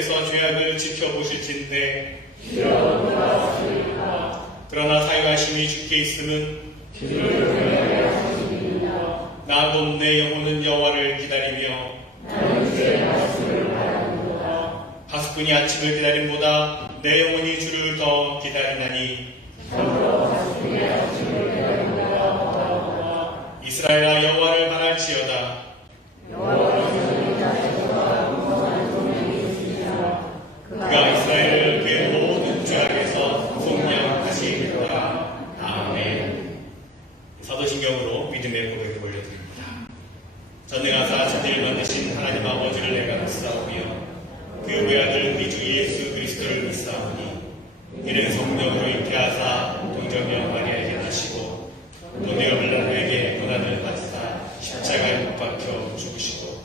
주께서 죄악을 지켜보실진데 그러나 사용하심이 주께 있음은 나 곧 내 영혼은 여호와를 기다리며 가수꾼이 아침을 기다림보다 내 영혼이 주를 더 기다리나니 이스라엘아 여호와를 바랄지어다. 그가 이스라엘을 그의 모든 죄악에서 속량하시리로다. 아멘. 사도신경으로 믿음의 고백을 올려드립니다. 전능하사 천지를 만드신 하나님 아버지를 내가 믿사오며 그 외아들 우리 주 예수 그리스도를 믿사오니 이는 성령으로 잉태하사 동정녀 마리아에게 나시고 본디오 빌라도에게 고난을 받으사 십자가에 못 박혀 죽으시고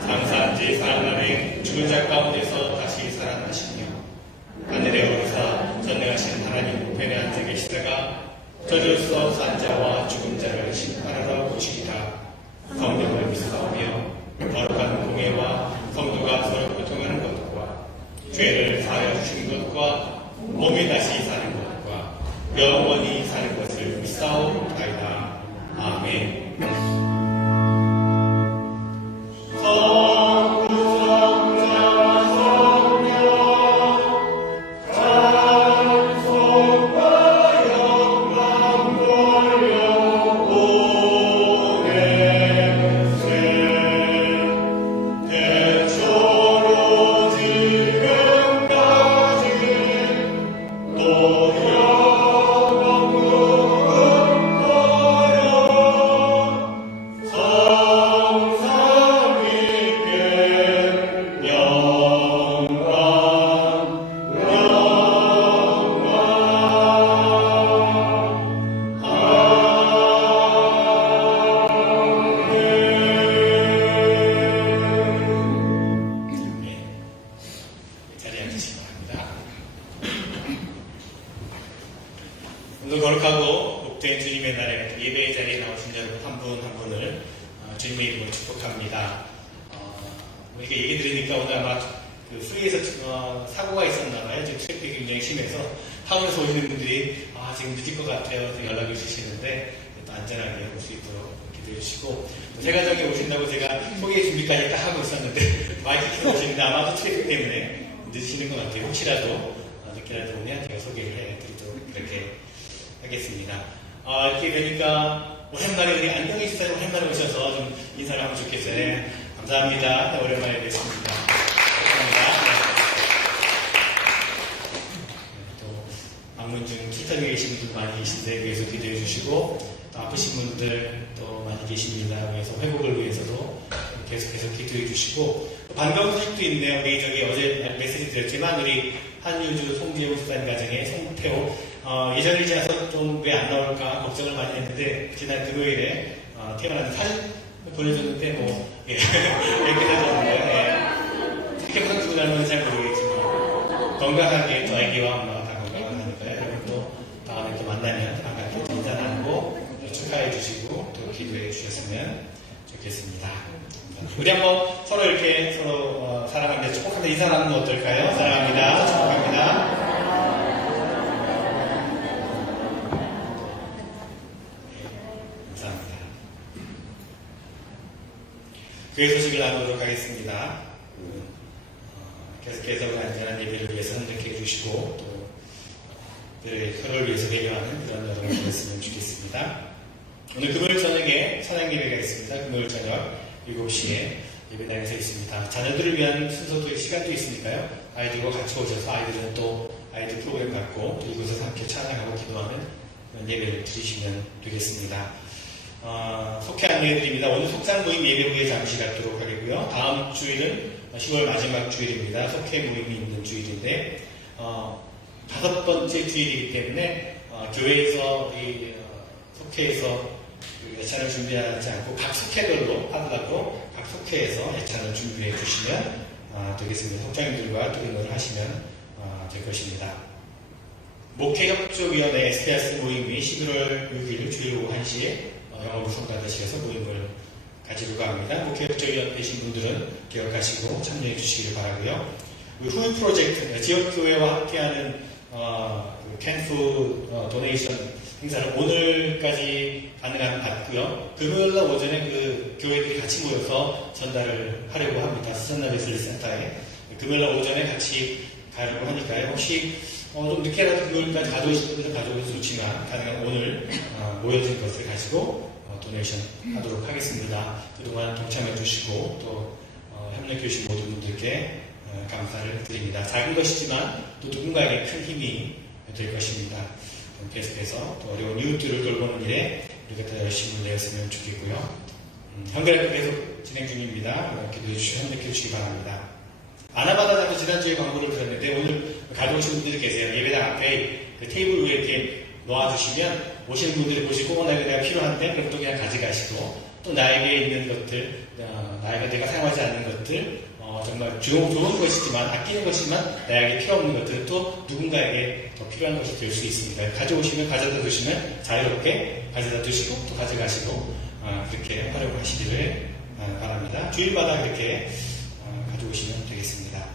장사한 지 사흘 만에 죽은 자 가운데서 다시 살아나시며 하늘에 오르사 전능하신 하나님 우편에 앉아 계시다가 저주서 산 자와 죽은 자를 심판하러 오시리라. 성령을 믿사오며 거룩한 공예와 성도가 서로 교통하는 것과 죄를 사하여 주시는 것과 몸이 다시 사는 것과 영원히 사는 것을 믿사옵나이다. 아멘. 오늘 거룩하고 복된 주님의 날에 예배의 자리에 나오신 여러분 한 분 한 분을 주님의 이름으로 축복합니다. 이렇게 얘기 들으니까 오늘 아마 그 수리에서 사고가 있었나봐요. 지금 트래픽이 굉장히 심해서 타운에서 오시는 분들이 지금 늦을 것 같아요. 연락을 주시는데 또 안전하게 올 수 있도록 기도해 주시고 새 가정에 오신다고 제가 소개 준비까지 딱 하고 있었는데 마이크 켜서 오시는데 아마도 트래픽 때문에 늦으시는 것 같아요. 혹시라도 늦게라도 오면 제가 소개를 해드리도록 그렇게 하겠습니다. 이렇게 되니까 오랜만에 우리 안경희 집사님 오랜만에 오셔서 좀 인사를 하면 좋겠어요. 네, 감사합니다. 네, 오랜만에 뵙습니다. 감사합니다. 네, 또 방문 중 출장에 계신 분들 많이 계신데 위해서 기도해 주시고 또 아프신 분들 또 많이 계십니다. 위해서 회복을 위해서도 계속해서 기도해 주시고 또 반가운 소식도 있네요. 우리 어제 메시지 드렸지만 우리 한유주 송지효 집사님 가정의 송태호 예전에 지나서 좀 왜 안 나올까 걱정을 많이 했는데 지난 금요일에 태어나는 사진 보내줬는데 이렇게 되셨는데 어떻게 선수고 나면 잘 모르겠지만 건강하게 또 아기와 엄마가 다 건강하니까요. 여러분 또 다음에 또 만나면 반갑게 인사 나누고 축하해 주시고 또 기도해 주셨으면 좋겠습니다. 우리 한번 서로 이렇게 서로 사랑합니다. 축복합니다. 인사 나누면 어떨까요? 사랑합니다. 축복합니다. 교회 소식을 나누도록 하겠습니다. 계속해서 안전한 예배를 위해서 선택해 주시고 또 서로를 위해서 배려하는 그런 여러분이 되었으면 좋겠습니다. 오늘 금요일 저녁에 찬양 예배가 있습니다. 금요일 저녁 7시에 예배당에서 있습니다. 자녀들을 위한 순서도 시간도 있으니까요. 아이들과 같이 오셔서 아이들은 또 아이들 프로그램 갖고 또 이곳에서 함께 찬양하고 기도하는 그런 예배를 드리시면 되겠습니다. 속회 안내해드립니다. 오늘 속상 모임 예배 후에 잠시 갖도록 하겠고요. 다음 주일은 10월 마지막 주일입니다. 속회 모임이 있는 주일인데 5번째 주일이기 때문에 교회에서 속회에서 예찬을 준비하지 않고 각 속회별로 하더라도 각 속회에서 예찬을 준비해 주시면 되겠습니다. 속장님들과 또 의논을 하시면 될 것입니다. 목회협조위원회 SPRS 모임이 11월 6일 주일 오후 1시에 영어부 성단대실에서 모임을 가지려고 합니다. 목회협조위원 되신 분들은 기억하시고 참여해 주시기를 바라고요. 후이 프로젝트, 지역교회와 함께하는 그 캔푸 도네이션 행사를 오늘까지 가능하면 받고요. 금요일날 오전에 그 교회들이 같이 모여서 전달을 하려고 합니다. 수산나 베슬리 센터에. 금요일날 오전에 같이 가려고 하니까요. 혹시 좀 늦게라도 금요일까지 가져오실 분들은 가져오셔도 좋지만 가능한 오늘 모여진 것을 가지고 도네이션 하도록 하겠습니다. 그동안 동참해 주시고 또 협력해 주신 모든 분들께 감사를 드립니다. 작은 것이지만 또 누군가에게 큰 힘이 될 것입니다. 계속해서 또 어려운 이웃들을 돌보는 일에 우리가 더 열심히 내었으면 좋겠고요. 현관학교 계속 진행 중입니다. 기도해 주시고 협력해 주시기 바랍니다. 아나바다장도 지난주에 광고를 드렸는데 오늘 가져오신 분들이 계세요. 예배당 앞에 그 테이블 위에 이렇게 놓아주시면 오시는 분들이 보시고 내가 필요한데 그럼 또 그냥 가져가시고 또 나에게 있는 것들, 내가 사용하지 않는 것들 정말 좋은 것이지만 아끼는 것이지만 나에게 필요 없는 것들은 또 누군가에게 더 필요한 것이 될 수 있습니다. 가져오시면 가져다 두시면 자유롭게 가져다 두시고 또 가져가시고 그렇게 하려고 하시기를 바랍니다. 주일마다 그렇게 가져오시면 되겠습니다.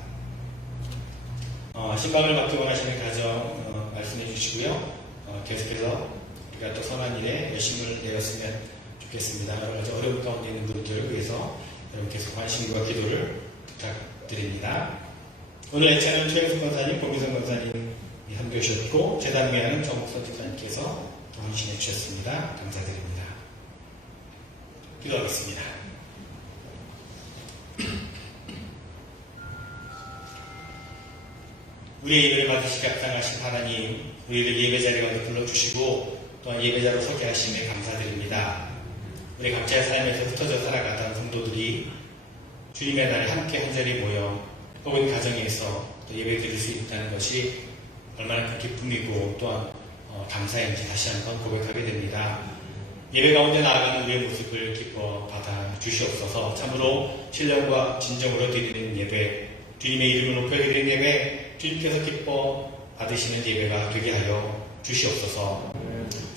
신방을 맡기 원하시는 가정 말씀해 주시고요. 계속해서 우리가 또 선한 일에 열심을 내었으면 좋겠습니다. 여러 가지 어려운 가운데 있는 분들을 위해서 여러분께서 관심과 기도를 부탁드립니다. 오늘 애차는 최영석 권사님, 고민성 권사님이 함께 오셨고 재단미하는 정목선 집사님께서 또 헌신해 주셨습니다. 감사드립니다. 기도하겠습니다. 우리의 예배를 받으시기 합당하신 하나님, 우리를 예배자리 가운데 불러주시고 또한 예배자로 서게 하심에 감사드립니다. 우리 각자의 삶에서 흩어져 살아가던 성도들이 주님의 날에 함께 한자리에 모여 혹은 가정에서 또 예배 드릴 수 있다는 것이 얼마나 큰 기쁨이고 또한 감사인지 다시 한번 고백하게 됩니다. 예배 가운데 나아가는 우리의 모습을 기뻐 받아 주시옵소서. 참으로 신령과 진정으로 드리는 예배, 주님의 이름을 높여 드리는 예배, 주님께서 기뻐 받으시는 예배가 되게 하여 주시옵소서.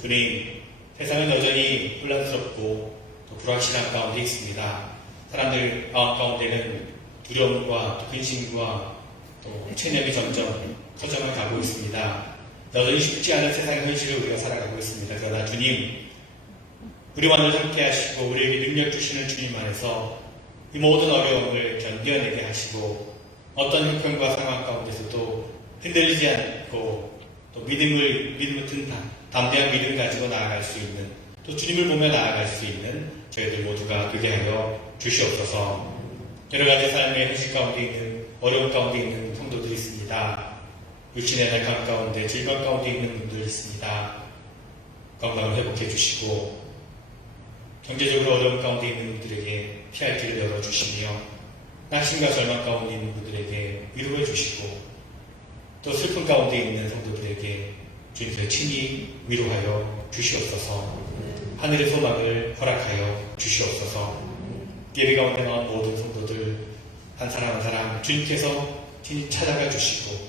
주님, 세상은 여전히 혼란스럽고 또 불확실한 가운데 있습니다. 사람들 가운데는 두려움과 또 근심과 또 체념이 점점 커져만 가고 있습니다. 여전히 쉽지 않은 세상의 현실을 우리가 살아가고 있습니다. 그러나 주님, 우리와 늘 함께 하시고 우리에게 능력 주시는 주님 안에서 이 모든 어려움을 견뎌내게 하시고 어떤 형편과 상황 가운데서도 흔들리지 않고 또 믿음을 든단 담대한 믿음 가지고 나아갈 수 있는 또 주님을 보며 나아갈 수 있는 저희들 모두가 되게 하여 주시옵소서. 여러 가지 삶의 현실 가운데 있는 어려움 가운데 있는 성도들이 있습니다. 육신의 낙함 가운데 질병 가운데 있는 분들 있습니다. 건강을 회복해 주시고 경제적으로 어려움 가운데 있는 분들에게 피할 길을 열어주시며 낙심과 절망 가운데 있는 분들에게 위로해 주시고 또 슬픔 가운데 있는 성도들에게 주님께서 친히 위로하여 주시옵소서. 하늘의 소망을 허락하여 주시옵소서. 예배 가운데 나온 모든 성도들 한 사람 한 사람 주님께서 친히 찾아가 주시고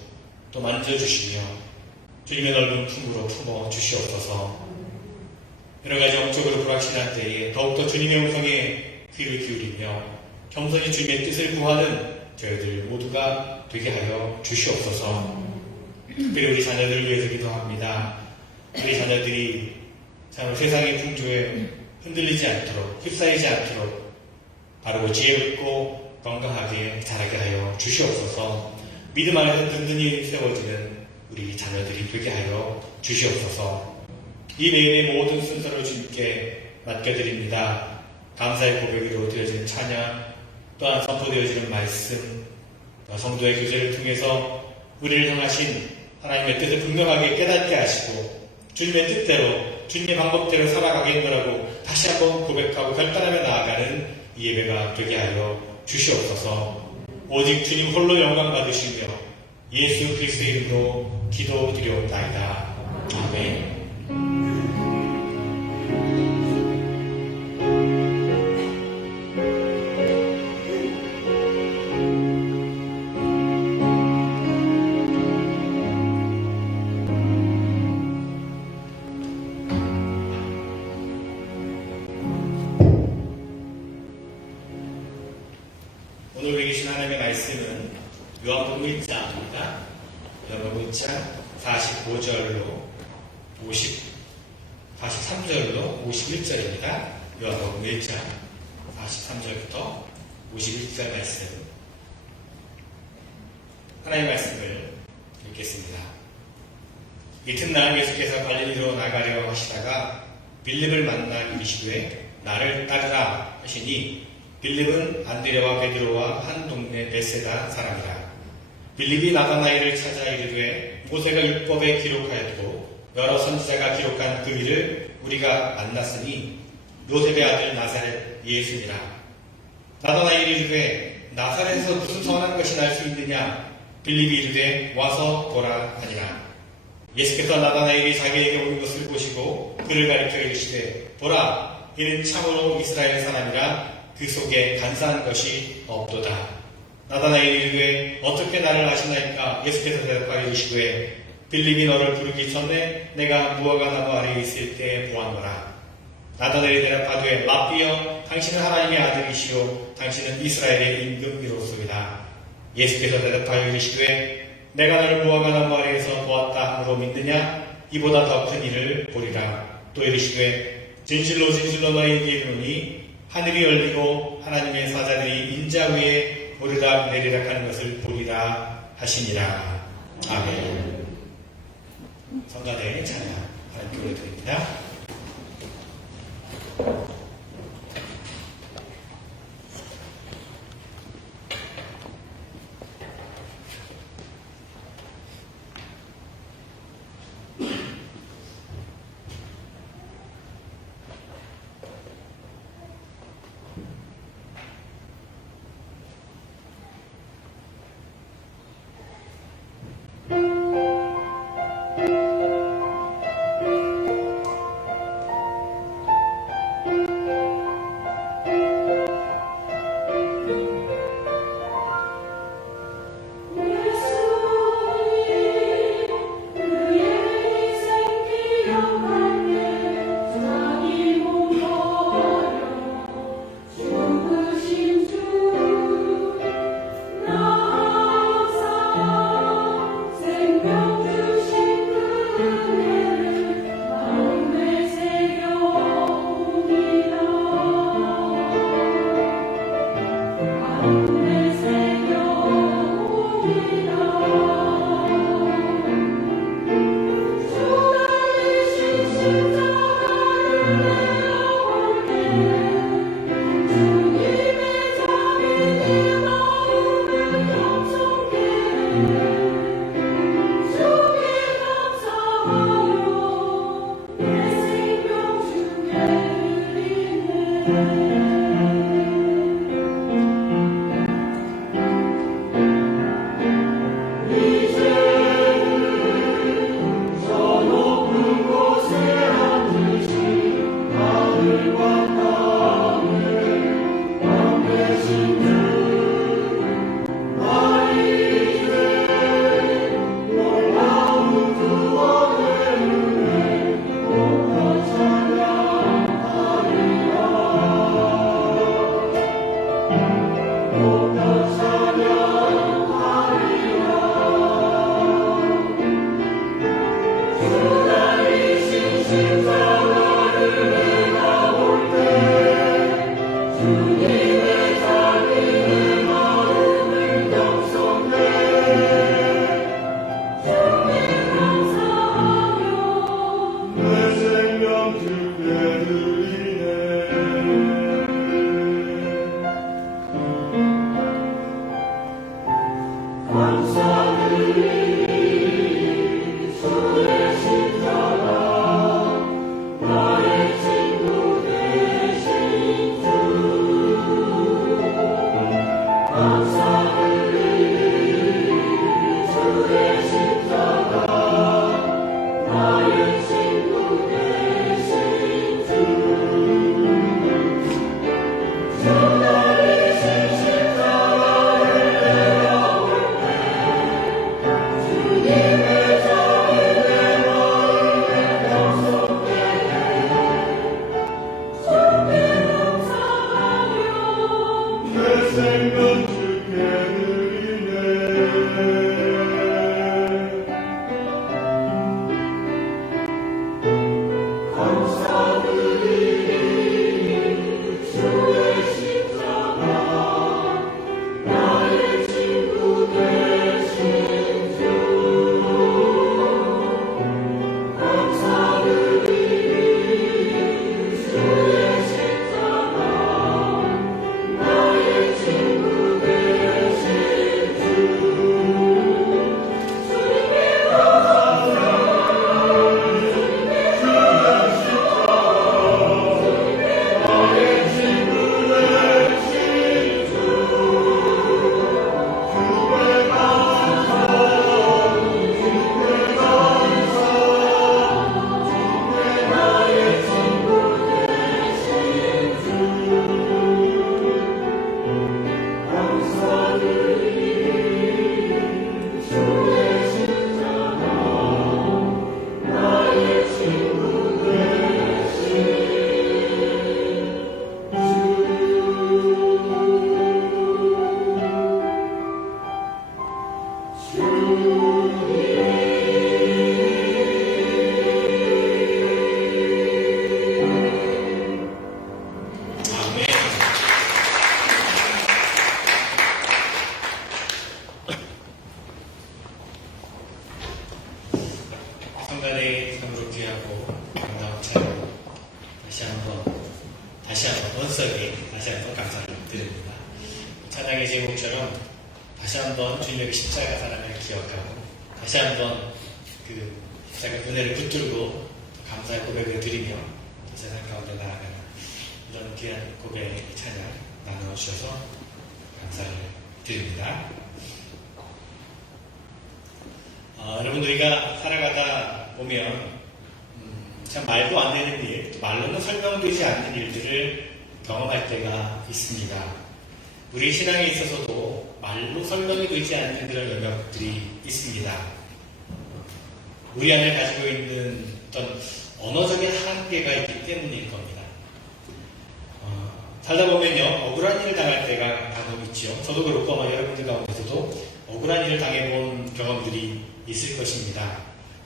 또 만져주시며 주님의 넓은 품으로 품어 주시옵소서. 여러 가지 영적으로 불확실한 때에 더욱더 주님의 음성에 귀를 기울이며 겸손히 주님의 뜻을 구하는 저희들 모두가 되게 하여 주시옵소서. 특별히 우리 자녀들을 위해서 기도합니다. 우리 자녀들이 참 세상의 풍조에 흔들리지 않도록 휩싸이지 않도록 바르고 지혜롭고 건강하게 자라게 하여 주시옵소서. 믿음 안에서 든든히 세워지는 우리 자녀들이 되게 하여 주시옵소서. 이 내일의 모든 순서를 주님께 맡겨드립니다. 감사의 고백으로 드려지는 찬양, 또한 선포되어지는 말씀, 성도의 교제를 통해서 우리를 향하신 하나님의 뜻을 분명하게 깨닫게 하시고 주님의 뜻대로 주님의 방법대로 살아가겠노라고 다시 한번 고백하고 결단하며 나아가는 이 예배가 되게 하여 주시옵소서. 오직 주님 홀로 영광 받으시며 예수 그리스도의 이름으로 기도드려옵나이다. 아멘. 오늘 읽으신 하나님의 말씀은 요한복음 1장입니다. 요한복음 1장 45절로 43절로 51절입니다. 요한복음 1장 43절부터 51절 말씀. 하나님의 말씀을 읽겠습니다. 이튿날 예수께서 갈릴리로 나가려 하시다가 빌립을 만나 이르시되 나를 따르라 하시니 빌립은 안드레와 베드로와 한 동네 베세다 사람이라. 빌립이 나다나엘을 찾아 이르되 모세가 율법에 기록하였고 여러 선지자가 기록한 그 일을 우리가 만났으니 요셉의 아들 나사렛 예수니라. 나다나엘이 이르되 나사렛에서 무슨 선한 것이 날 수 있느냐. 빌립이 이르되 와서 보라 하니라. 예수께서 나다나엘이 자기에게 오는 것을 보시고 그를 가리켜 이르시되 보라, 이는 참으로 이스라엘 사람이라 그 속에 간사한 것이 없도다. 나다나엘이 이르되 어떻게 나를 아시나이까. 예수께서 대답하여 이르시되 빌립이 너를 부르기 전에 내가 무화과 나무 아래에 있을 때 보았노라. 나다나엘이 대답하되 라삐여, 당신은 하나님의 아들이시오 당신은 이스라엘의 임금이로소이다. 예수께서 대답하여 이르시되 내가 너를 무화과 나무 아래에서 보았다 함으로 믿느냐. 이보다 더 큰 일을 보리라. 또 이르시되 진실로 진실로 너희에게 이르노니 하늘이 열리고 하나님의 사자들이 인자 위에 오르락 내리락 하는 것을 보리라 하시니라. 아멘. 성가대의 찬양 하나님께 올려드립니다. 생명 주께 드리네. 한번 감사를 드립니다. 찬양의 제목처럼 다시 한번 주님의 십자가 사랑을 기억하고 다시 한번 그 십자가 은혜를 붙들고 감사의 고백을 드리며 세상 가운데 나아가는 이런 귀한 고백의 찬양 나누어주셔서 감사를 드립니다. 여러분 우리가 살아가다 보면 참 말도 안 되는 일, 말로는 설명되지 않는 일들을 경험할 때가 있습니다. 우리 신앙에 있어서도 말로 설명이 되지 않는 그런 영역들이 있습니다. 우리 안에 가지고 있는 어떤 언어적인 한계가 있기 때문일 겁니다. 살다 보면요, 억울한 일을 당할 때가 간혹 있죠. 저도 그렇고 여러분들 가운데서도 억울한 일을 당해본 경험들이 있을 것입니다.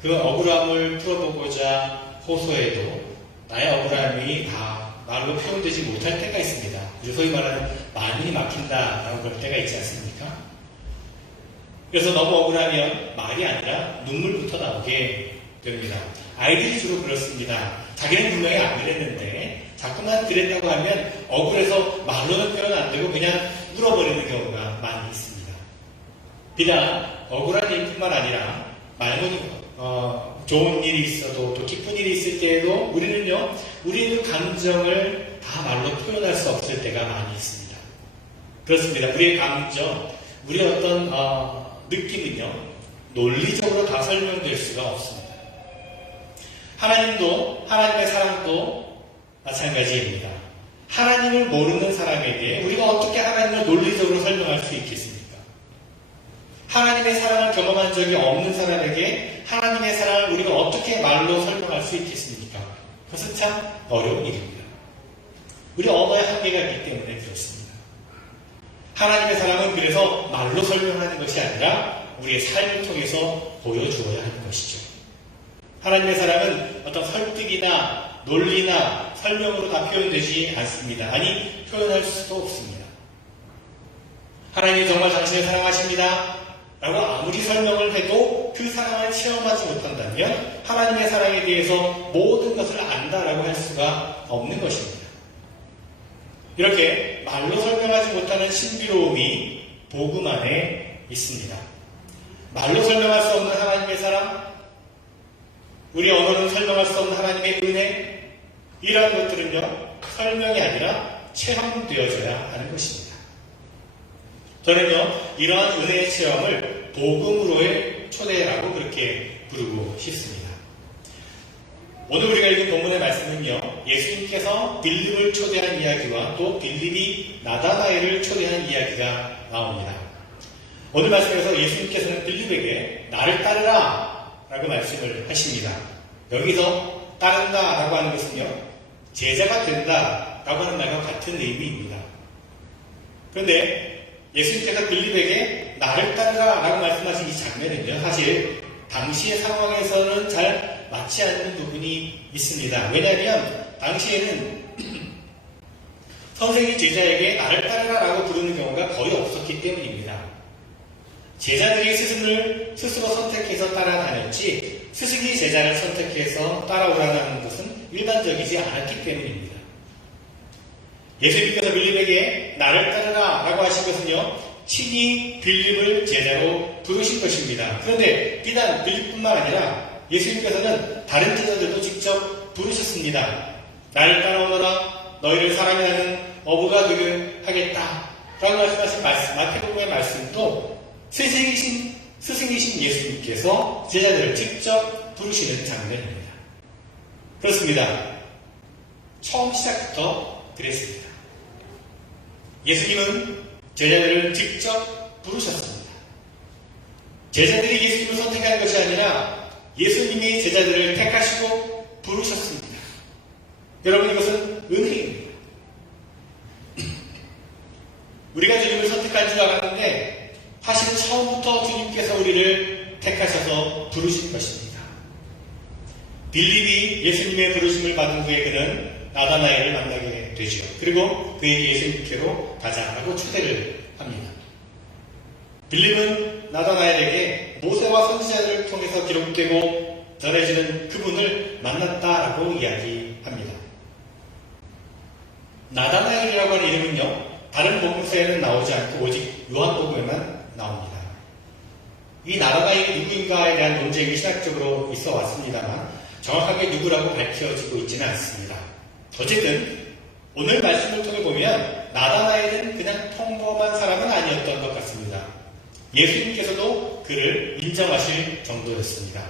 그 억울함을 풀어보고자 호소해도 나의 억울함이 다 말로 표현되지 못할 때가 있습니다. 소위 말하는 말문이 막힌다라고 그럴 때가 있지 않습니까? 그래서 너무 억울하면 말이 아니라 눈물부터 나오게 됩니다. 아이들이 주로 그렇습니다. 자기는 분명히 안 그랬는데 자꾸만 그랬다고 하면 억울해서 말로는 표현 안 되고 그냥 울어버리는 경우가 많이 있습니다. 비단 억울한 일뿐만 아니라 말문이 좋은 일이 있어도 또 기쁜 일이 있을 때에도 우리는요, 우리의 감정을 다 말로 표현할 수 없을 때가 많이 있습니다. 그렇습니다. 우리의 감정, 우리의 어떤 느낌은요, 논리적으로 다 설명될 수가 없습니다. 하나님도, 하나님의 사랑도 마찬가지입니다. 하나님을 모르는 사람에게 우리가 어떻게 하나님을 논리적으로 설명할 수 있겠습니까? 하나님의 사랑을 경험한 적이 없는 사람에게 하나님의 사랑을 우리가 어떻게 말로 설명할 수 있겠습니까? 그것은 참 어려운 일입니다. 우리 언어의 한계가 있기 때문에 그렇습니다. 하나님의 사랑은 그래서 말로 설명하는 것이 아니라 우리의 삶을 통해서 보여주어야 하는 것이죠. 하나님의 사랑은 어떤 설득이나 논리나 설명으로 다 표현되지 않습니다. 아니, 표현할 수도 없습니다. 하나님이 정말 당신을 사랑하십니다 라고 아무리 설명을 해도 그 사랑을 체험하지 못한다면 하나님의 사랑에 대해서 모든 것을 안다라고 할 수가 없는 것입니다. 이렇게 말로 설명하지 못하는 신비로움이 복음 안에 있습니다. 말로 설명할 수 없는 하나님의 사랑, 우리 언어는 설명할 수 없는 하나님의 은혜, 이러한 것들은요, 설명이 아니라 체험되어져야 하는 것입니다. 저는요, 이러한 은혜의 체험을 복음으로의 초대라고 그렇게 부르고 싶습니다. 오늘 우리가 읽은 본문의 말씀은요, 예수님께서 빌립을 초대한 이야기와 또 빌립이 나다나엘을 초대한 이야기가 나옵니다. 오늘 말씀에서 예수님께서는 빌립에게 나를 따르라 라고 말씀을 하십니다. 여기서 따른다 라고 하는 것은요, 제자가 된다 라고 하는 말과 같은 의미입니다. 그런데 예수님께서 빌립에게 나를 따르라 라고 말씀하신 이 장면은요, 사실 당시의 상황에서는 잘 맞지 않는 부분이 있습니다. 왜냐하면 당시에는 선생이 제자에게 나를 따르라 라고 부르는 경우가 거의 없었기 때문입니다. 제자들이 스스로 선택해서 따라다녔지 스승이 제자를 선택해서 따라오라는 것은 일반적이지 않았기 때문입니다. 예수님께서 빌립에게 나를 따르라 라고 하신 것은요, 친히 빌립을 제자로 부르신 것입니다. 그런데 비단 빌립뿐만 아니라 예수님께서는 다른 제자들도 직접 부르셨습니다. 나를 따라오너라, 너희를 사랑이 나는 어부가 되게 하겠다 라고 말씀하신 마태복음의 말씀도 스승이신 예수님께서 제자들을 직접 부르시는 장면입니다. 그렇습니다. 처음 시작부터 그랬습니다. 예수님은 제자들을 직접 부르셨습니다. 제자들이 예수님을 선택한 것이 아니라 예수님이 제자들을 택하시고 부르셨습니다. 여러분, 이것은 은혜입니다. 우리가 주님을 선택한 줄 알았는데 사실 처음부터 주님께서 우리를 택하셔서 부르신 것입니다. 빌립이 예수님의 부르심을 받은 후에 그는 나다나엘을 만나게 되죠. 그리고 그에게 예수님께로 가자라고 초대를 합니다. 빌립은 나다나엘에게 모세와 선지자들을 통해서 기록되고 전해지는 그분을 만났다라고 이야기합니다. 나다나엘이라고 하는 이름은요, 다른 복음서에는 나오지 않고 오직 요한복음에만 나옵니다. 이 나다나엘이 누구인가에 대한 논쟁이 신학적으로 있어 왔습니다만 정확하게 누구라고 밝혀지고 있지는 않습니다. 어쨌든 오늘 말씀을 통해 보면 나다나엘은 그냥 평범한 사람은 아니었던 것 같습니다. 예수님께서도 그를 인정하실 정도였습니다.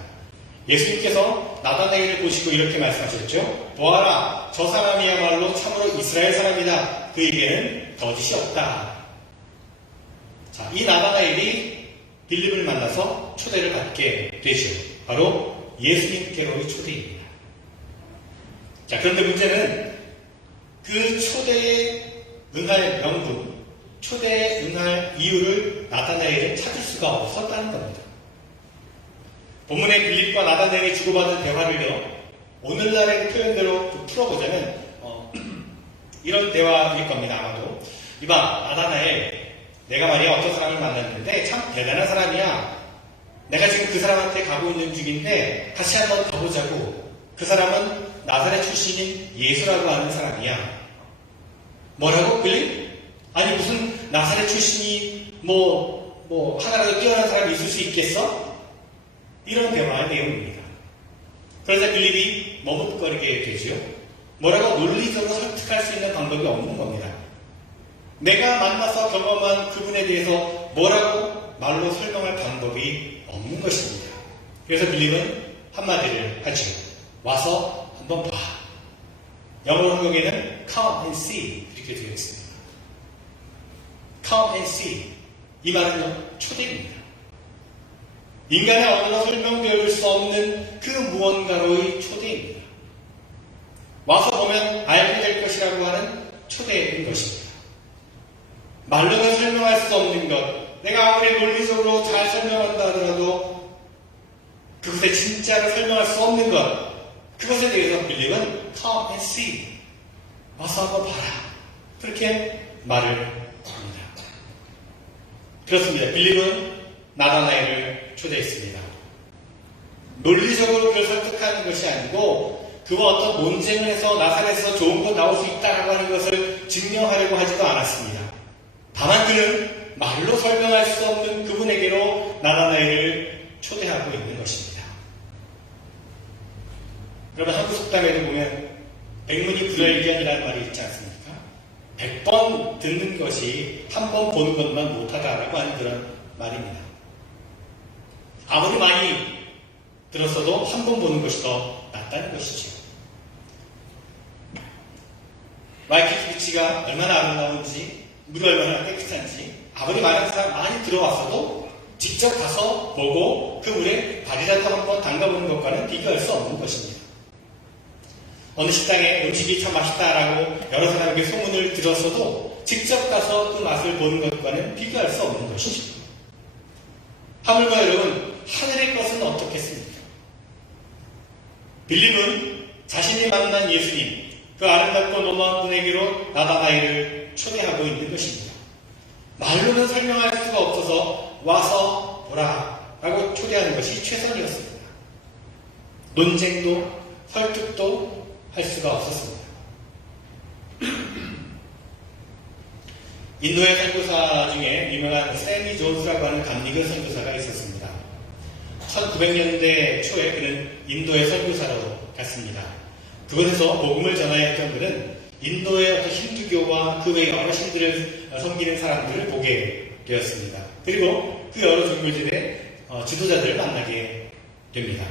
예수님께서 나다나엘을 보시고 이렇게 말씀하셨죠. 보아라, 저 사람이야말로 참으로 이스라엘 사람이다. 그에게는 거짓이 없다. 자, 이 나다나엘이 빌립을 만나서 초대를 받게 되죠. 바로 예수님께로의 초대입니다. 자, 그런데 문제는 그 초대에 응할 명분, 초대에 응할 이유를 나다나엘은 찾을 수가 없었다는 겁니다. 본문의 빌립과 나다나엘이 주고받은 대화를요, 오늘날의 표현대로 풀어보자면 이런 대화일 겁니다. 아마도 이봐, 나다나엘, 내가 말이야 어떤 사람을 만났는데 참 대단한 사람이야. 내가 지금 그 사람한테 가고 있는 중인데 같이 한번 가보자고. 그 사람은 나사렛 출신인 예수라고 하는 사람이야. 뭐라고? 빌립? 아니 무슨 나사렛 출신이 하나라도 뛰어난 사람이 있을 수 있겠어? 이런 대화의 내용입니다. 그러자 빌립이 머뭇거리게 되죠. 뭐라고? 논리적으로 설득할 수 있는 방법이 없는 겁니다. 내가 만나서 경험한 그분에 대해서 뭐라고 말로 설명할 방법이 없는 것입니다. 그래서 빌립은 한마디를 하죠. 와서 한번 봐. 영어 성경에는 come and see 이렇게 되어 있습니다. come and see. 이 말은요, 초대입니다. 인간의 언어로 설명되어줄 수 없는 그 무언가로의 초대입니다. 와서 보면 알게 될 것이라고 하는 초대인 것입니다. 말로는 설명할 수 없는 것, 내가 아무리 논리적으로 잘 설명한다 하더라도 그것의 진짜를 설명할 수 없는 것, 그것에 대해서 빌립은 come and see, 와서 한번 봐라, 그렇게 말을 합니다. 그렇습니다. 빌립은 나다나엘을 초대했습니다. 논리적으로 그를 설득하는 것이 아니고 그와 어떤 논쟁을 해서 나사렛에서 좋은 것 나올 수 있다라고 하는 것을 증명하려고 하지도 않았습니다. 다만 그는 말로 설명할 수 없는 그분에게로 나다나엘을 초대하고 있는 것입니다. 여러분, 한국 속담에도 보면 백문이 불여일견이라는 말이 있지 않습니까? 100번 듣는 것이 한 번 보는 것만 못하다라고 하는 그런 말입니다. 아무리 많이 들었어도 한 번 보는 것이 더 낫다는 것이죠. 와이키키 비치가 얼마나 아름다운지, 물이 얼마나 깨끗한지 아무리 많은 사람 많이 들어왔어도 직접 가서 보고 그 물에 발이라도 한번 담가보는 것과는 비교할 수 없는 것입니다. 어느 식당에 음식이 참 맛있다라고 여러 사람에게 소문을 들었어도 직접 가서 그 맛을 보는 것과는 비교할 수 없는 것이죠. 하물며 여러분, 하늘의 것은 어떻겠습니까? 빌립은 자신이 만난 예수님, 그 아름답고 놀라운 분에게로 나다나엘을 초대하고 있는 것입니다. 말로는 설명할 수가 없어서 와서 보라 라고 초대하는 것이 최선이었습니다. 논쟁도 설득도 할 수가 없었습니다. 인도의 선교사 중에 유명한 세미 존스라고 하는 감리교 선교사가 있었습니다. 1900년대 초에 그는 인도의 선교사로 갔습니다. 그곳에서 복음을 전하였던 그는 인도의 어떤 힌두교와 그 외 여러 신들을 섬기는 사람들을 보게 되었습니다. 그리고 그 여러 종교들의 지도자들을 만나게 됩니다.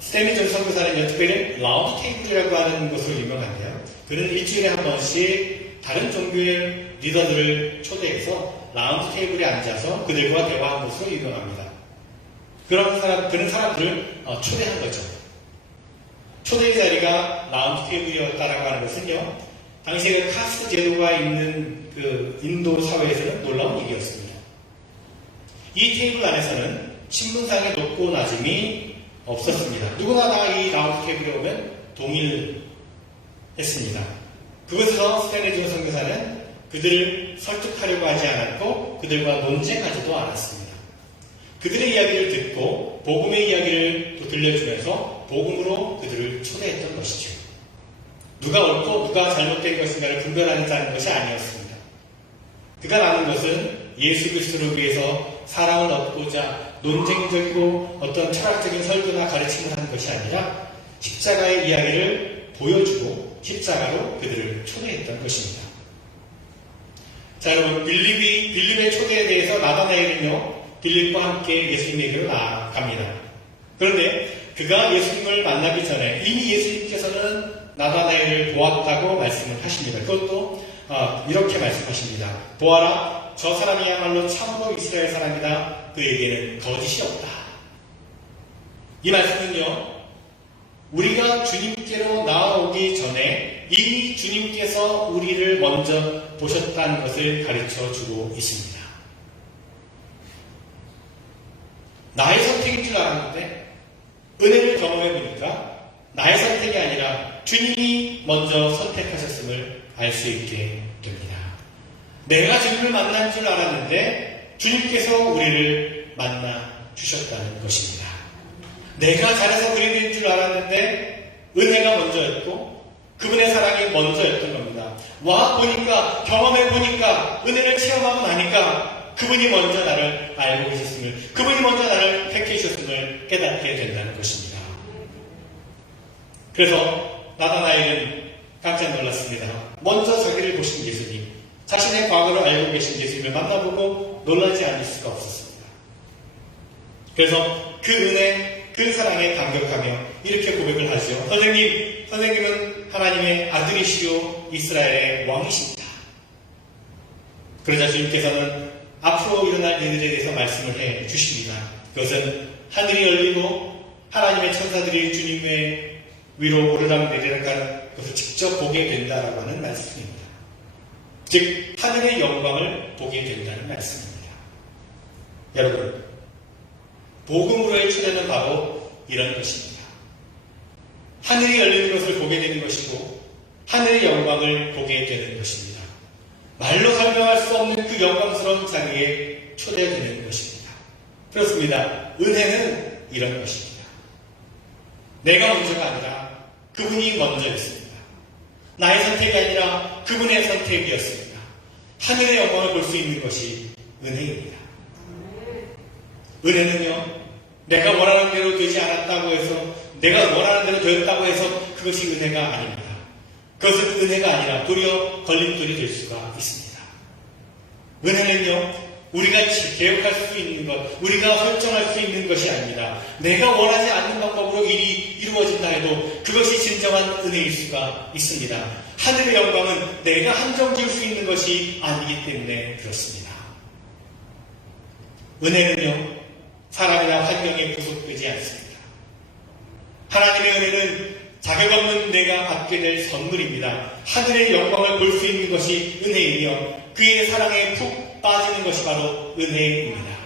세미 존스 선교사는 특별히 라운드 테이블이라고 하는 것으로 유명한데요. 그는 일주일에 한 번씩 다른 종교의 리더들을 초대해서 라운드 테이블에 앉아서 그들과 대화한 것으로 유명합니다. 그런 사람들을 초대한 거죠. 초대의 자리가 라운드 테이블이었다라고 하는 것은요, 당시에 그 카스트 제도가 있는 그 인도 사회에서는 놀라운 일이었습니다. 이 테이블 안에서는 신분상의 높고 낮음이 없었습니다. 누구나 다 이 라운드 테이블에 오면 동일했습니다. 그곳에서 스탠리 존 선교사는 그들을 설득하려고 하지 않았고 그들과 논쟁하지도 않았습니다. 그들의 이야기를 듣고 복음의 이야기를 또 들려주면서 복음으로 그들을 초대했던 것이죠. 누가 옳고 누가 잘못된 것인가를 분별하는 것이 아니었습니다. 그가 나눈 것은 예수 그리스도를 위해서 사랑을 얻고자 논쟁적이고 어떤 철학적인 설교나 가르침을 하는 것이 아니라 십자가의 이야기를 보여주고 십자가로 그들을 초대했던 것입니다. 자, 여러분, 빌립의 초대에 대해서 나다나엘은요, 빌립과 함께 예수님에게로 나아갑니다. 그런데 그가 예수님을 만나기 전에 이미 예수님께서는 나다나엘을 보았다고 말씀을 하십니다. 그것도 이렇게 말씀하십니다. 보아라, 저 사람이야말로 참으로 이스라엘 사람이다. 그에게는 거짓이 없다. 이 말씀은요, 우리가 주님께로 나아오기 전에 이미 주님께서 우리를 먼저 보셨다는 것을 가르쳐 주고 있습니다. 나의 선택인 줄 알았는데 은혜를 경험해 보니까 나의 선택이 아니라 주님이 먼저 선택하셨음을 알 수 있게 됩니다. 내가 주님을 만난 줄 알았는데 주님께서 우리를 만나 주셨다는 것입니다. 내가 잘해서 그리 된 줄 알았는데 은혜가 먼저였고 그분의 사랑이 먼저였던 겁니다. 와 보니까, 경험해 보니까, 은혜를 체험하고 나니까 그분이 먼저 나를 알고 계셨음을, 그분이 먼저 나를 택해 주셨음을 깨닫게 된다는 것입니다. 그래서 나다나엘은 깜짝 놀랐습니다. 먼저 자기를 보신 예수님, 자신의 과거를 알고 계신 예수님을 만나보고 놀라지 않을 수가 없었습니다. 그래서 그 은혜, 그 사랑에 감격하며 이렇게 고백을 하죠. 선생님은 하나님의 아들이시요 이스라엘의 왕이십니다. 그러자 주님께서는 앞으로 일어날 일들에 대해서 말씀을 해 주십니다. 그것은 하늘이 열리고 하나님의 천사들이 주님의 위로 오르락 내리락 하는 것을 직접 보게 된다라고 하는 말씀입니다. 즉 하늘의 영광을 보게 된다는 말씀입니다. 여러분, 복음으로의 초대는 바로 이런 것입니다. 하늘이 열리는 것을 보게 되는 것이고 하늘의 영광을 보게 되는 것입니다. 말로 설명할 수 없는 그 영광스러운 자리에 초대되는 것입니다. 그렇습니다. 은혜는 이런 것입니다. 내가 먼저가 아니라 그분이 먼저였습니다. 나의 선택이 아니라 그분의 선택이었습니다. 하늘의 영광을 볼 수 있는 것이 은혜입니다. 은혜는요, 내가 원하는 대로 되지 않았다고 해서, 내가 원하는 대로 되었다고 해서 그것이 은혜가 아닙니다. 그것은 은혜가 아니라 도리어 걸림돌이 될 수가 있습니다. 은혜는요, 우리가 개혁할 수 있는 것, 우리가 설정할 수 있는 것이 아닙니다. 내가 원하지 않는 방법으로 일이 이루어진다 해도 그것이 진정한 은혜일 수가 있습니다. 하늘의 영광은 내가 한정 지을 수 있는 것이 아니기 때문에 그렇습니다. 은혜는요, 사람이나 환경에 구속되지 않습니다. 하나님의 은혜는 자격 없는 내가 받게 될 선물입니다. 하늘의 영광을 볼 수 있는 것이 은혜이며 그의 사랑에 푹 빠지는 것이 바로 은혜입니다.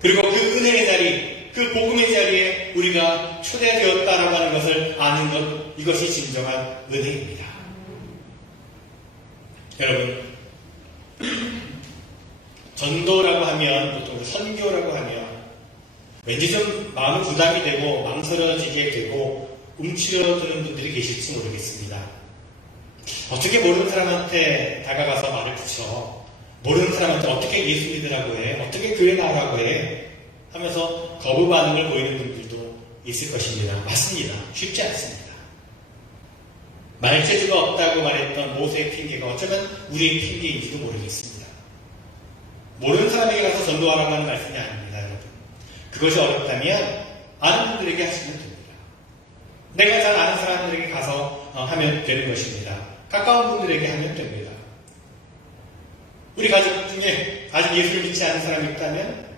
그리고 그 은혜의 자리, 그 복음의 자리에 우리가 초대되었다라고 하는 것을 아는 것, 이것이 진정한 은혜입니다. 여러분, 전도라고 하면, 보통 선교라고 하면 왠지 좀 마음이 부담이 되고 망설여지게 되고 움츠러드는 분들이 계실지 모르겠습니다. 어떻게 모르는 사람한테 다가가서 말을 붙여, 모르는 사람한테 어떻게 예수 믿으라고 해, 어떻게 교회 나가라고 해 하면서 거부 반응을 보이는 분들도 있을 것입니다. 맞습니다. 쉽지 않습니다. 말재주가 없다고 말했던 모세의 핑계가 어쩌면 우리의 핑계인지도 모르겠습니다. 모르는 사람에게 가서 전도하라고 하는 말씀이 아닙니다, 여러분. 그것이 어렵다면 아는 분들에게 하시면 됩니다. 내가 잘 아는 사람들에게 가서 하면 되는 것입니다. 가까운 분들에게 하면 됩니다. 우리 가족 중에 아직 예수를 믿지 않는 사람이 있다면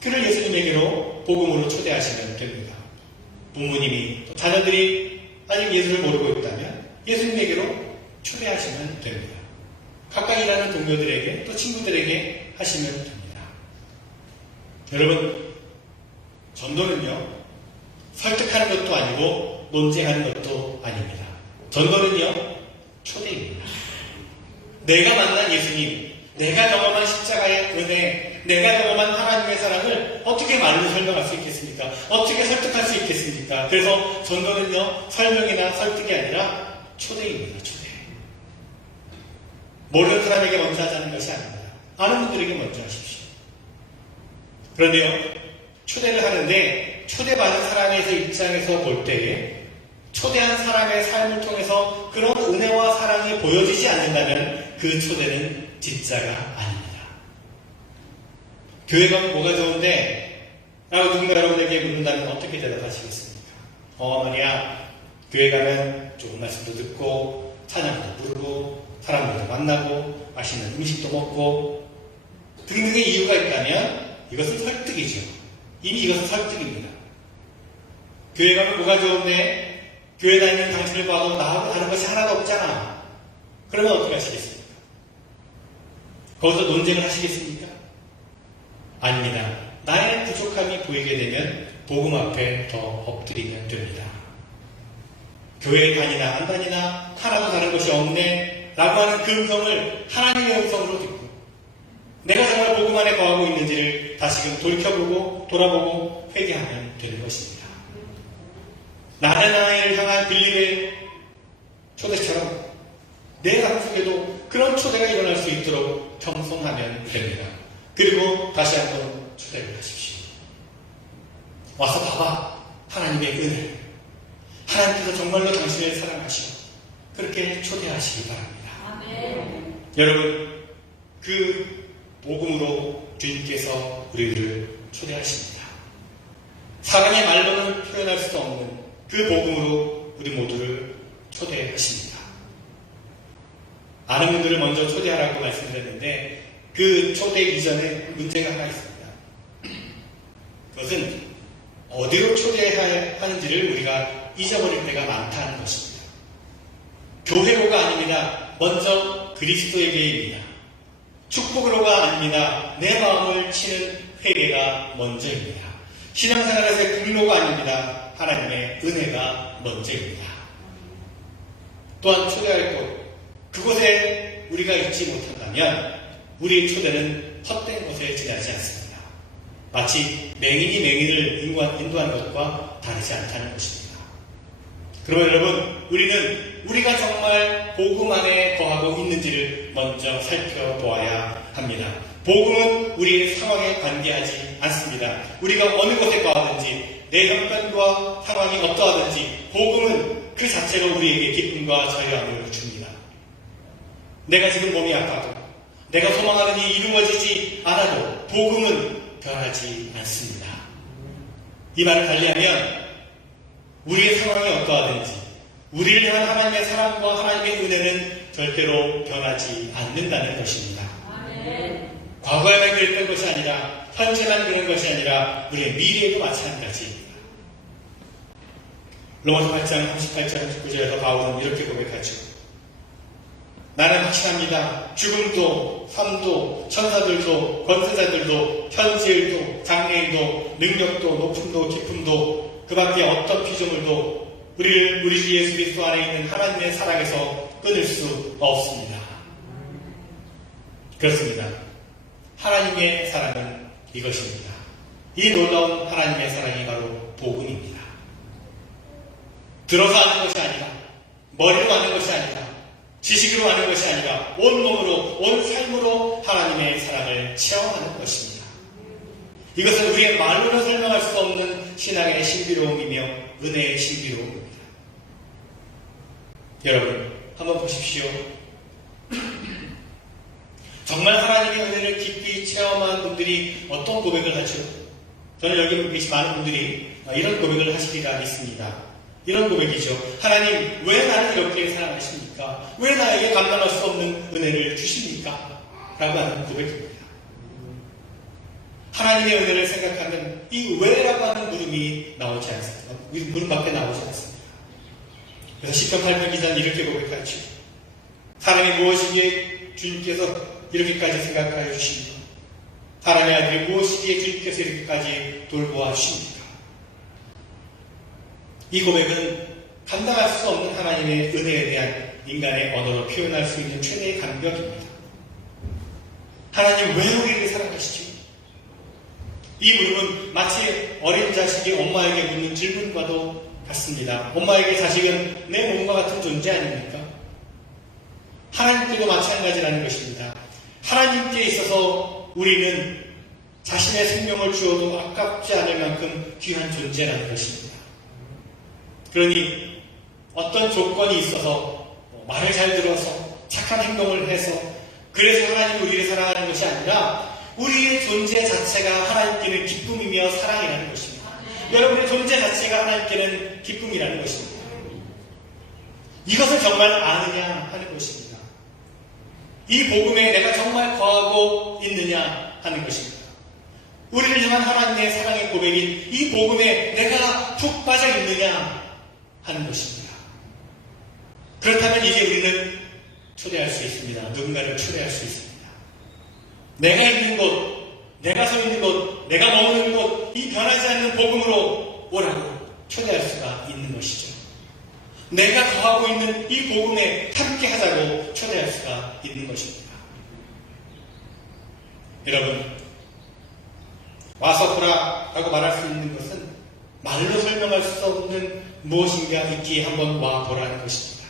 그를 예수님에게로 복음으로 초대하시면 됩니다. 부모님이, 또 자녀들이 아직 예수를 모르고 있다면 예수님에게로 초대하시면 됩니다. 가까이 일하는 동료들에게, 또 친구들에게 하시면 됩니다. 여러분, 전도는요, 설득하는 것도 아니고 논쟁하는 것도 아닙니다. 전도는요, 초대입니다. 내가 만난 예수님, 내가 경험한 십자가의 은혜, 내가 경험한 하나님의 사랑을 어떻게 말로 설명할 수 있겠습니까? 어떻게 설득할 수 있겠습니까? 그래서 전도는요, 설명이나 설득이 아니라 초대입니다. 초대. 모르는 사람에게 먼저 하자는 것이 아닙니다. 아는 분들에게 먼저 하십시오. 그런데요, 초대를 하는데 초대받은 사람의 입장에서 볼 때에 초대한 사람의 삶을 통해서 그런 은혜와 사랑이 보여지지 않는다면 그 초대는 진짜가 아닙니다. 교회 가면 뭐가 좋은데? 라고 누군가 여러분에게 묻는다면 어떻게 대답하시겠습니까? 말이야, 교회 가면 좋은 말씀도 듣고 찬양도 부르고 사람들도 만나고 맛있는 음식도 먹고 등등의 이유가 있다면 이것은 설득이죠. 이미 이것은 설득입니다. 교회 가면 뭐가 좋은데? 교회 다니는 당신을 봐도 나하고 다른 것이 하나도 없잖아. 그러면 어떻게 하시겠습니까? 거기서 논쟁을 하시겠습니까? 아닙니다. 나의 부족함이 보이게 되면 복음 앞에 더 엎드리면 됩니다. 교회에 다니나 안 다니나 하나도 다른 것이 없네 라고 하는 그 음성을 하나님의 음성으로 듣고 내가 정말 복음 안에 거하고 있는지를 다시금 돌이켜보고 돌아보고 회개하면 되는 것입니다. 나를 향한 빌립의 초대처럼 내 삶 속에도 그런 초대가 일어날 수 있도록 겸손하면 됩니다. 그리고 다시 한번 초대를 하십시오. 와서 봐봐. 하나님의 은혜. 하나님께서 정말로 당신을 사랑하시고 그렇게 초대하시기 바랍니다. 아멘. 여러분, 그 복음으로 주님께서 우리를 초대하십니다. 사랑의 말로는 표현할 수 없는 그 복음으로 우리 모두를 초대하십니다. 아는 분들을 먼저 초대하라고 말씀드렸는데 그 초대 이전에 문제가 하나 있습니다. 그것은 어디로 초대하는지를 우리가 잊어버릴 때가 많다는 것입니다. 교회로가 아닙니다. 먼저 그리스도에게입니다. 축복으로가 아닙니다. 내 마음을 치는 회개가 먼저입니다. 신앙생활에서의 공로가 아닙니다. 하나님의 은혜가 먼저입니다. 또한 초대할 곳, 그곳에 우리가 있지 못한다면 우리의 초대는 헛된 곳에 지나지 않습니다. 마치 맹인이 맹인을 인도한 것과 다르지 않다는 것입니다. 그러면 여러분, 우리는 우리가 정말 복음 안에 거하고 있는지를 먼저 살펴보아야 합니다. 복음은 우리의 상황에 관계하지 않습니다. 우리가 어느 곳에 거하든지 내 형편과 상황이 어떠하든지 복음은 그 자체로 우리에게 기쁨과 자유함을 줍니다. 내가 지금 몸이 아파도 내가 소망하는 일이 이루어지지 않아도 복음은 변하지 않습니다. 이 말을 달리하면 우리의 상황이 어떠하든지 우리를 향한 하나님의 사랑과 하나님의 은혜는 절대로 변하지 않는다는 것입니다. 아멘. 과거에만 그랬던 것이 아니라 현재만 그런 것이 아니라 우리의 미래에도 마찬가지입니다. 로마서 8장 38장 19절에서 바울은 이렇게 고백하죠. 나는 확신합니다. 죽음도 삶도 천사들도 권세자들도 현지일도 장래일도 능력도 높음도 깊음도 그 밖에 어떤 피조물도 우리를 우리 주 예수 그리스도 안에 있는 하나님의 사랑에서 끊을 수 없습니다. 그렇습니다. 하나님의 사랑은 이것입니다. 이 놀라운 하나님의 사랑이 바로 복음입니다. 들어서 아는 것이 아니라 머리로 아는 것이 아니라 지식으로 아는 것이 아니라 온몸으로 온 삶으로 하나님의 사랑을 체험하는 것입니다. 이것은 우리의 말로는 설명할 수 없는 신앙의 신비로움이며 은혜의 신비로움입니다. 여러분, 한번 보십시오. 정말 하나님의 은혜를 깊이 체험한 분들이 어떤 고백을 하죠? 저는 여기 계신 많은 분들이 이런 고백을 하시리라 믿습니다. 이런 고백이죠. 하나님, 왜 나를 이렇게 사랑하십니까? 왜 나에게 감당할 수 없는 은혜를 주십니까? 라고 하는 고백입니다. 하나님의 은혜를 생각하면 이 왜라고 하는 물음이 나오지 않습니다. 물음밖에 나오지 않습니다. 그래서 시편 8편 기자는 이렇게 고백하죠. 사람이 무엇이기에 주님께서 이렇게까지 생각하여 주십니까? 하나님의 아들이 무엇이기에 주님께서 이렇게까지 돌보아 주십니까? 이 고백은 감당할 수 없는 하나님의 은혜에 대한 인간의 언어로 표현할 수 있는 최대의 간격입니다. 하나님 왜 우리를 사랑하시죠? 이 물음은 마치 어린 자식이 엄마에게 묻는 질문과도 같습니다. 엄마에게 자식은 내 몸과 같은 존재 아닙니까? 하나님께도 마찬가지라는 것입니다. 하나님께 있어서 우리는 자신의 생명을 주어도 아깝지 않을 만큼 귀한 존재라는 것입니다. 그러니 어떤 조건이 있어서 말을 잘 들어서 착한 행동을 해서 그래서 하나님이 우리를 사랑하는 것이 아니라 우리의 존재 자체가 하나님께는 기쁨이며 사랑이라는 것입니다. 여러분의 존재 자체가 하나님께는 기쁨이라는 것입니다. 이것을 정말 아느냐 하는 것입니다. 이 복음에 내가 정말 거하고 있느냐 하는 것입니다. 우리를 향한 하나님의 사랑의 고백인 이 복음에 내가 푹 빠져 있느냐 하는 것입니다. 그렇다면 이제 우리는 초대할 수 있습니다. 누군가를 초대할 수 있습니다. 내가 있는 곳, 내가 서 있는 곳, 내가 머무는 곳, 이 변하지 않는 복음으로 오라고 초대할 수가 있는 것이죠. 내가 거하고 있는 이 복음에 함께 하자고 초대할 수가 있는 것입니다. 여러분, 와서 보라라고 말할 수 있는 것은 말로 설명할 수 없는 무엇인가 있기에 한번 와보라는 것입니다.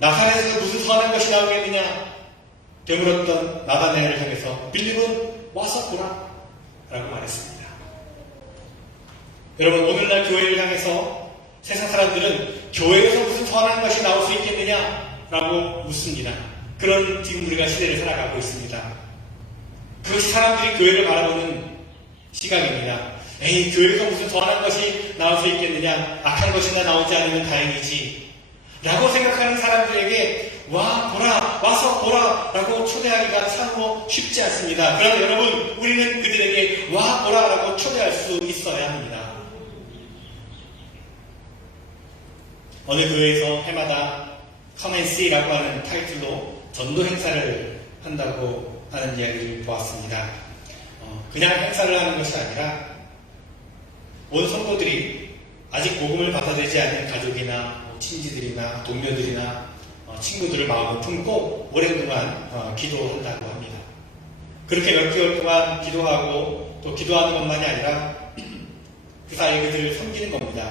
나사렛에서 무슨 선한 것이 나오겠느냐? 되물었던 나다나엘을 향해서 빌립은 와서 보라 라고 말했습니다. 여러분, 오늘날 교회를 향해서 세상 사람들은 교회에서 무슨 선한 것이 나올 수 있겠느냐 라고 묻습니다. 그런 지금 우리가 시대를 살아가고 있습니다. 그것이 사람들이 교회를 바라보는 시각입니다. 에이, 교회에서 무슨 선한 것이 나올 수 있겠느냐, 악한 것이나 나오지 않으면 다행이지 라고 생각하는 사람들에게 와 보라, 와서 보라 라고 초대하기가 참으로 쉽지 않습니다. 그러나 여러분, 우리는 그들에게 와 보라 라고 초대할 수 있어야 합니다. 어느 교회에서 해마다 Come and See라고 하는 타이틀로 전도 행사를 한다고 하는 이야기를 보았습니다. 그냥 행사를 하는 것이 아니라 온 성도들이 아직 복음을 받아들이지 않은 가족이나 친지들이나 동료들이나 친구들을 마음을 품고 오랫동안 기도한다고 합니다. 그렇게 몇 개월 동안 기도하고 또 기도하는 것만이 아니라 그 사이에 그들을 섬기는 겁니다.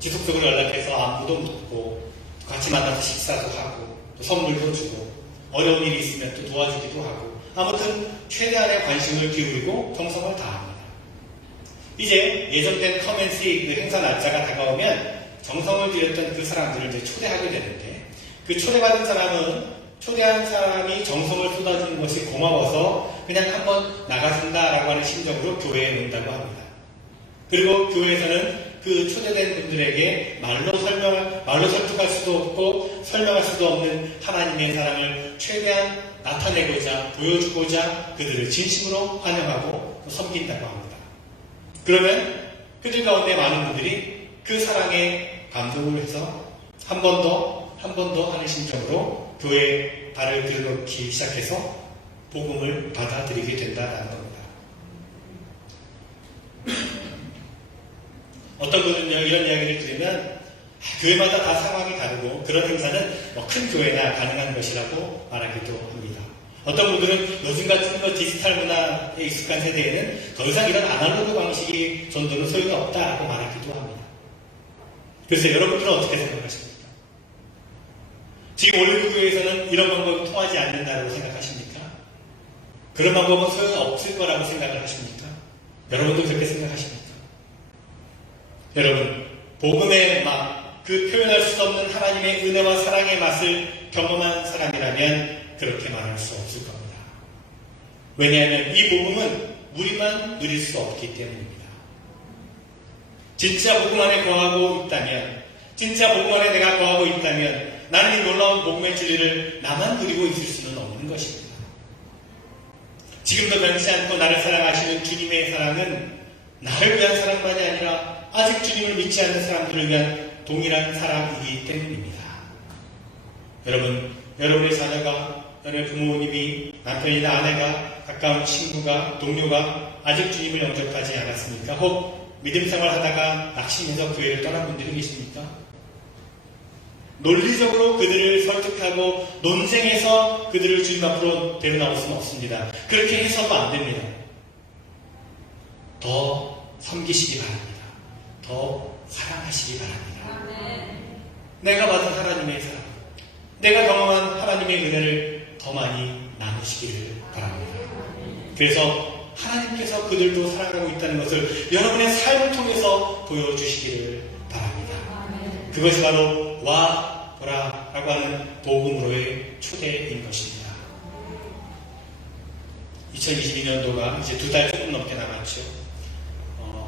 지속적으로 연락해서 안부도 묻고 같이 만나서 식사도 하고 또 선물도 주고 어려운 일이 있으면 또 도와주기도 하고 아무튼 최대한의 관심을 기울이고 정성을 다합니다. 이제 예정된 커맨시 그 행사 날짜가 다가오면 정성을 들였던 그 사람들을 이제 초대하게 되는데 그 초대받은 사람은 초대한 사람이 정성을 쏟아주는 것이 고마워서 그냥 한번 나가준다라고 하는 심정으로 교회에 온다고 합니다. 그리고 교회에서는 그 초대된 분들에게 말로 설득할 수도 없고 설명할 수도 없는 하나님의 사랑을 최대한 나타내고자 보여주고자 그들을 진심으로 환영하고 섬긴다고 합니다. 그러면 그들 가운데 많은 분들이 그 사랑에 감동을 해서 한 번 더 하는 심정으로 교회에 발을 들여놓기 시작해서 복음을 받아들이게 된다는 겁니다. 어떤 분은 이런 이야기를 들으면 교회마다 다 상황이 다르고 그런 행사는 큰 교회나 가능한 것이라고 말하기도 합니다. 어떤 분들은 요즘 같은 디지털 문화에 익숙한 세대에는 더 이상 이런 아날로그 방식의 전도는 소용이 없다라고 말하기도 합니다. 그래서 여러분들은 어떻게 생각하십니까? 지금 올리브교회에서는 이런 방법이 통하지 않는다고 생각하십니까? 그런 방법은 소용없을 거라고 생각을 하십니까? 여러분도 그렇게 생각하십니까? 여러분, 복음의 맛, 그 표현할 수 없는 하나님의 은혜와 사랑의 맛을 경험한 사람이라면 그렇게 말할 수 없을 겁니다. 왜냐하면 이 복음은 우리만 누릴 수 없기 때문입니다. 진짜 복음 안에 거하고 있다면, 진짜 복음 안에 내가 거하고 있다면 나는 이 놀라운 복음의 진리를 나만 누리고 있을 수는 없는 것입니다. 지금도 변치 않고 나를 사랑하시는 주님의 사랑은 나를 위한 사랑만이 아니라 아직 주님을 믿지 않는 사람들을 위한 동일한 사랑이기 때문입니다. 여러분, 여러분의 자녀가, 여러분의 부모님이, 남편이나 아내가, 가까운 친구가, 동료가 아직 주님을 영접하지 않았습니까? 혹 믿음 생활 하다가 낙심해서 교회를 떠난 분들이 계십니까? 논리적으로 그들을 설득하고 논쟁해서 그들을 주님 앞으로 데려나올 수는 없습니다. 그렇게 해서도 안 됩니다. 더 섬기시기 바랍니다. 더 사랑하시기 바랍니다. 내가 받은 하나님의 사랑, 내가 경험한 하나님의 은혜를 더 많이 나누시기를 바랍니다. 그래서 하나님께서 그들도 사랑하고 있다는 것을 여러분의 삶을 통해서 보여주시기를 바랍니다. 그것이 바로 와 보라 라고 하는 복음으로의 초대인 것입니다. 2022년도가 이제 2달 조금 넘게 남았죠.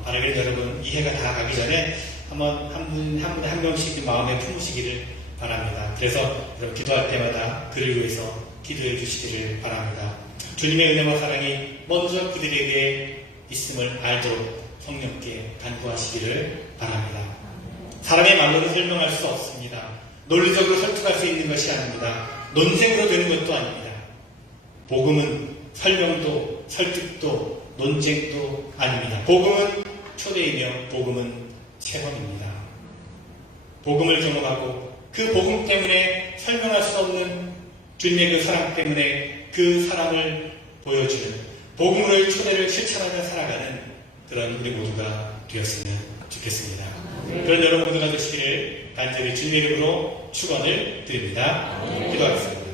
바라기는 여러분 이 해가 다 가기 전에 한번 한 명씩 마음에 품으시기를 바랍니다. 그래서 여러분 기도할 때마다 그를 위해서 기도해 주시기를 바랍니다. 주님의 은혜와 사랑이 먼저 그들에게 있음을 알도록 성령께 간구하시기를 바랍니다. 사람의 말로는 설명할 수 없습니다. 논리적으로 설득할 수 있는 것이 아닙니다. 논쟁으로 되는 것도 아닙니다. 복음은 설명도 설득도 논쟁도 아닙니다. 복음은 초대이며 복음은 체험입니다. 복음을 경험하고 그 복음 때문에 설명할 수 없는 주님의 그 사랑 때문에 그 사랑을 보여주는 복음으로의 초대를 실천하며 살아가는 그런 우리 모두가 되었으면 좋겠습니다. 그런 여러분 모두가 되시기를 간절히 주님의 이름으로 축원을 드립니다. 기도하겠습니다.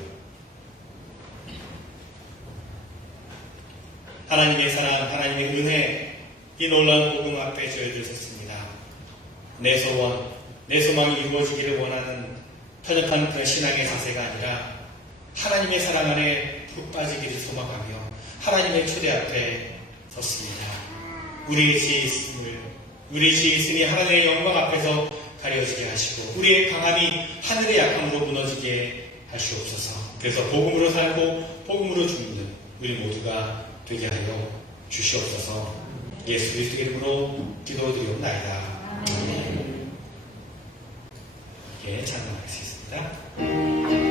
하나님의 사랑, 하나님의 은혜, 이 놀라운 복음 앞에 저희들 섰습니다. 내 소원, 내 소망이 이루어지기를 원하는 편협한 그런 신앙의 자세가 아니라 하나님의 사랑 안에 푹 빠지기를 소망하며 하나님의 초대 앞에 섰습니다. 우리의 지혜 있음이 하나님의 영광 앞에서 가려지게 하시고 우리의 강함이 하늘의 약함으로 무너지게 하시옵소서. 그래서 복음으로 살고 복음으로 죽는 우리 모두가 되게 하여 주시옵소서. 예수 그리스도의 이름으로 기도드리옵나이다. 예, 찬양할 수 있습니다.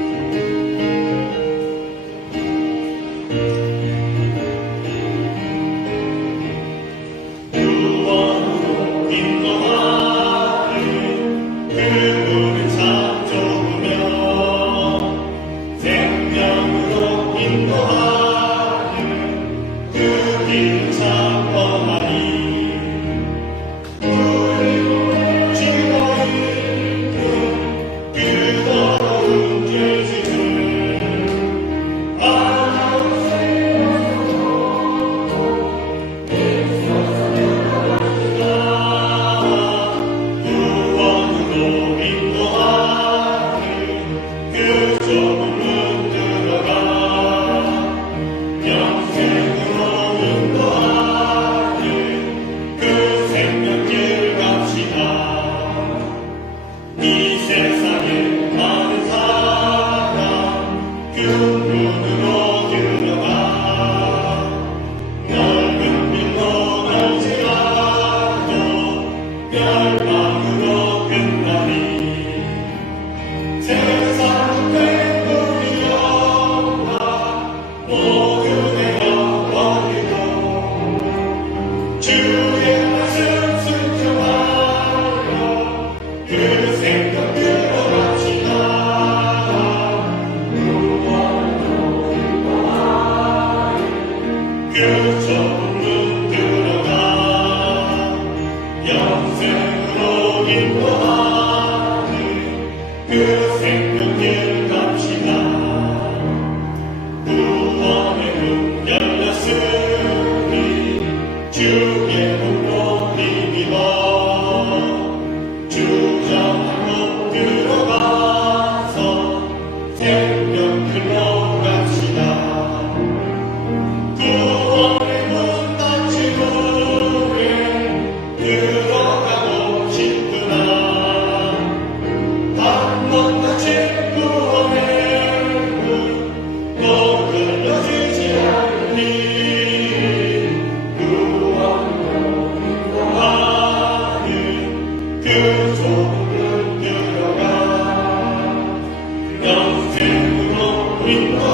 영생으로 인도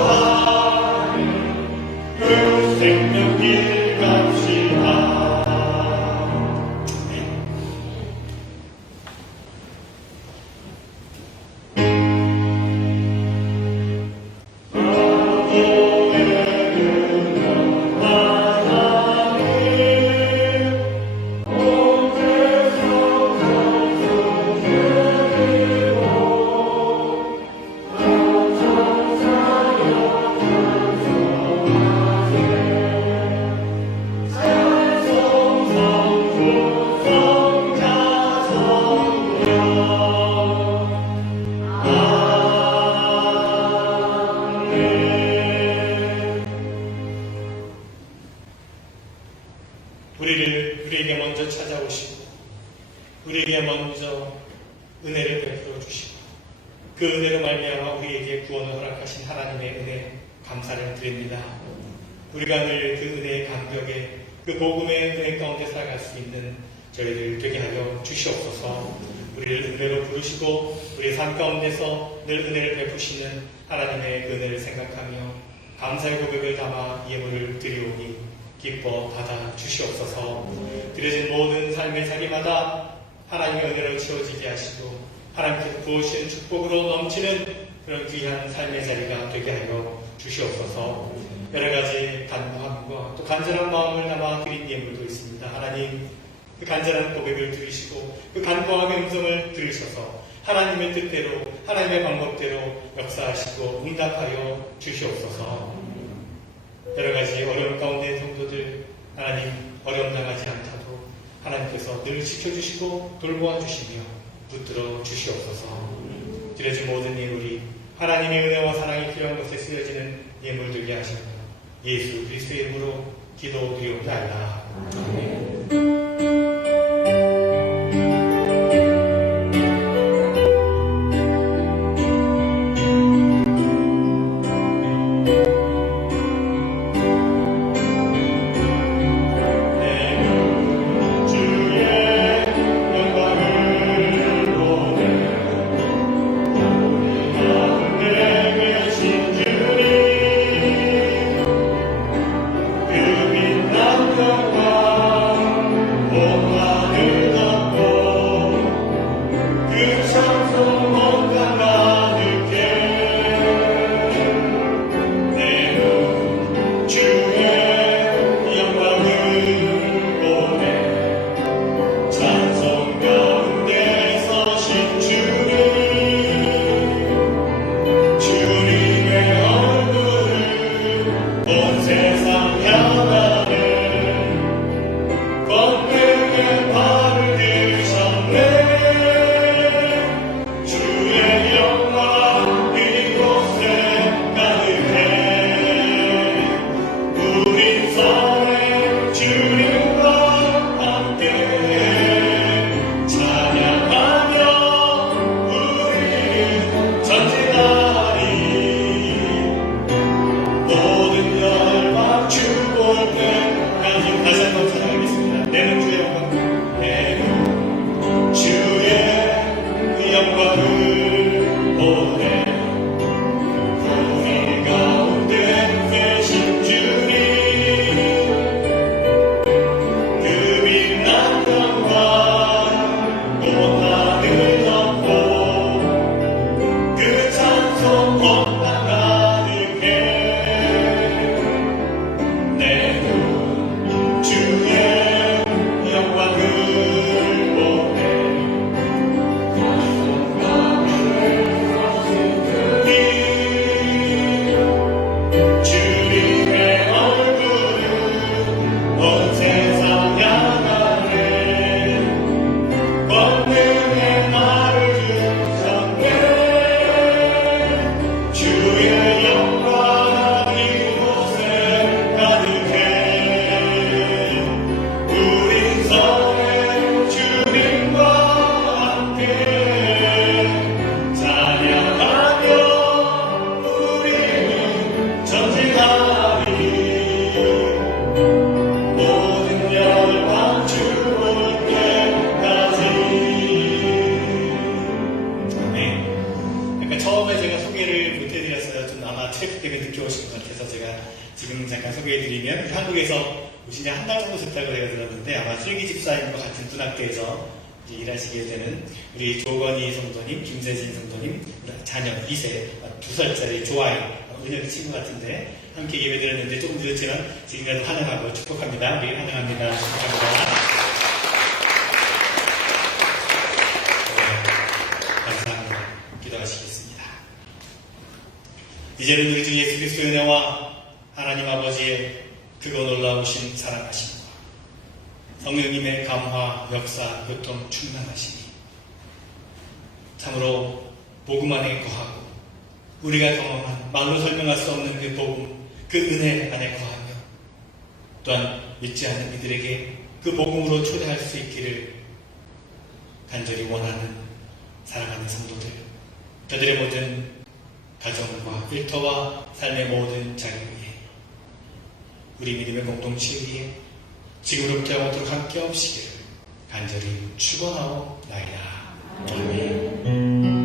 우리에게 먼저 찾아오시고 우리에게 먼저 은혜를 베풀어 주시고 그 은혜로 말미암아 우리에게 구원을 허락하신 하나님의 은혜 감사를 드립니다. 우리가 늘 그 은혜의 감격에 그 복음의 은혜 가운데 살아갈 수 있는 저희들 되게 하여 주시옵소서. 우리를 은혜로 부르시고 우리의 삶 가운데서 늘 은혜를 베푸시는 하나님의 그 은혜를 생각하며 감사의 고백을 담아 예물을 드리오니 기뻐 받아 주시옵소서. 드려진 모든 삶의 자리마다 하나님의 은혜로 채워지게 하시고 하나님께서 부으시는 축복으로 넘치는 그런 귀한 삶의 자리가 되게 하여 주시옵소서. 여러 가지 간구함과 또 간절한 마음을 담아 드린 예물도 있습니다. 하나님, 그 간절한 고백을 들으시고 그 간구함의 음성을 들으셔서 하나님의 뜻대로 하나님의 방법대로 역사하시고 응답하여 주시옵소서. 여러 가지 어려움 가운데 있는 성도들 하나님 어려움 당하지 않다도 하나님께서 늘 지켜주시고 돌보아 주시며 붙들어 주시옵소서. 드려진 모든 예물이 하나님의 은혜와 사랑이 필요한 것에 쓰여지는 예물 되게 하시며 예수 그리스도의 이름으로 기도드리옵나이다. 아멘. 소개해드리면 한국에서 오신 지 한 달 정도 됐다고 제가 들었는데 아마 슬기 집사님과 같은 분학교에서 일하시게 되는 우리 조건희 성도님, 김세진 성도님, 자녀 2세, 2살짜리 조아이, 은혁이 친구 같은데 함께 예배드렸는데 조금 늦었지만 지금까지 환영하고 축복합니다. 우리 환영합니다. 축복합니다. 감사합니다. 기도하시겠습니다. 이제는 우리 주 예수 그리스도의 은혜와 하나님 아버지의 크고 놀라우신 사랑하심과 성령님의 감화, 역사, 교통, 충만하시니 참으로 복음 안에 거하고 우리가 경험한 말로 설명할 수 없는 그 복음, 그 은혜 안에 거하며 또한 믿지 않는 이들에게 그 복음으로 초대할 수 있기를 간절히 원하는 사랑하는 성도들, 저들의 모든 가정과 일터와 삶의 모든 자리 위에 우리 믿음의 공동체 위에 지금부터 영원토록 함께 없시기를 간절히 축원하옵나이다. 아멘.